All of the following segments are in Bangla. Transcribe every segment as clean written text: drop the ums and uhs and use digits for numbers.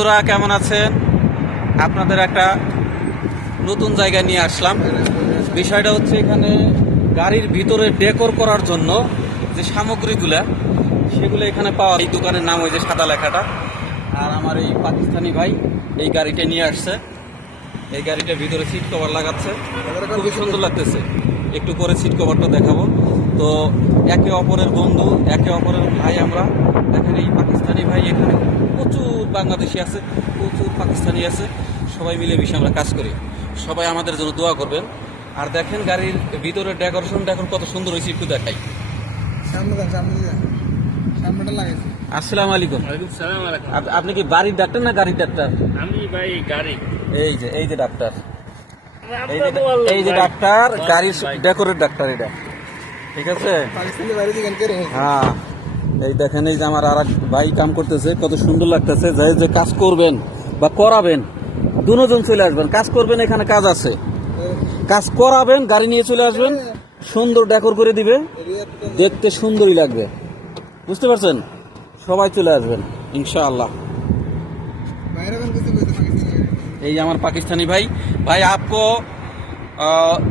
বন্ধুরা কেমন আছেন? আপনাদের একটা নতুন জায়গা নিয়ে আসলাম। বিষয়টা হচ্ছে এখানে গাড়ির ভিতরে ডেকোর করার জন্য যে সামগ্রীগুলা সেগুলো এখানে পাওয়া। এই দোকানের নাম ওই যে সাদা লেখাটা। আর আমার এই পাকিস্তানি ভাই এই গাড়িটা নিয়ে আসছে। এই গাড়িটার ভিতরে সিট কভার লাগাচ্ছে, খুবই সুন্দর লাগতেছে। একটু পরে সিট কভারটা দেখাবো। তো একে অপরের বন্ধু, একে অপরের ভাই আমরা। দেখেন এই পাকিস্তানি ভাই, এখানে প্রচুর বাংলাদেশি আছে, প্রচুর পাকিস্তানি আছে। সবাই মিলে মিশে আমরা কাজ করি। সবাই আমাদের জন্য দোয়া করবেন। আর দেখেন গাড়ির ভিতরে ডেকোরেশনটা এখন কত সুন্দর হয়েছে, একটু দেখাই। আসসালামু আলাইকুম। আপনি কি বাড়ির ডাক্তার না গাড়ির ডাক্তার? আমি ভাই গাড়ি। এই যে ডাক্তার, এই যে ডাক্তার, গাড়ির ডেকোরেট ডাক্তার এটা, ঠিক আছে? হ্যাঁ, এই দেখেন এই যে আমার আর এক ভাই কাম করতেছে, কত সুন্দর লাগতেছে। যাই যে কাজ করবেন বা করাবেন, দুজন চলে আসবেন। কাজ করবেন, এখানে কাজ আছে। কাজ করাবেন, গাড়ি নিয়ে চলে আসবেন, সুন্দর ডেকোর করে দিবে, দেখতে সুন্দরই লাগবে। বুঝতে পারছেন? সবাই চলে আসবেন इंशाअल्लाह। ये हमारे पाकिस्तानी भाई। भाई आपको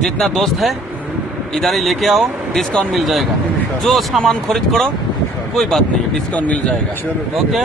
जितना दोस्त है इधर ही लेके आओ, डिस्काउंट मिल जाएगा। जो सामान खरीद करो कोई बात नहीं, डिस्काउंट मिल जाएगा। ओके।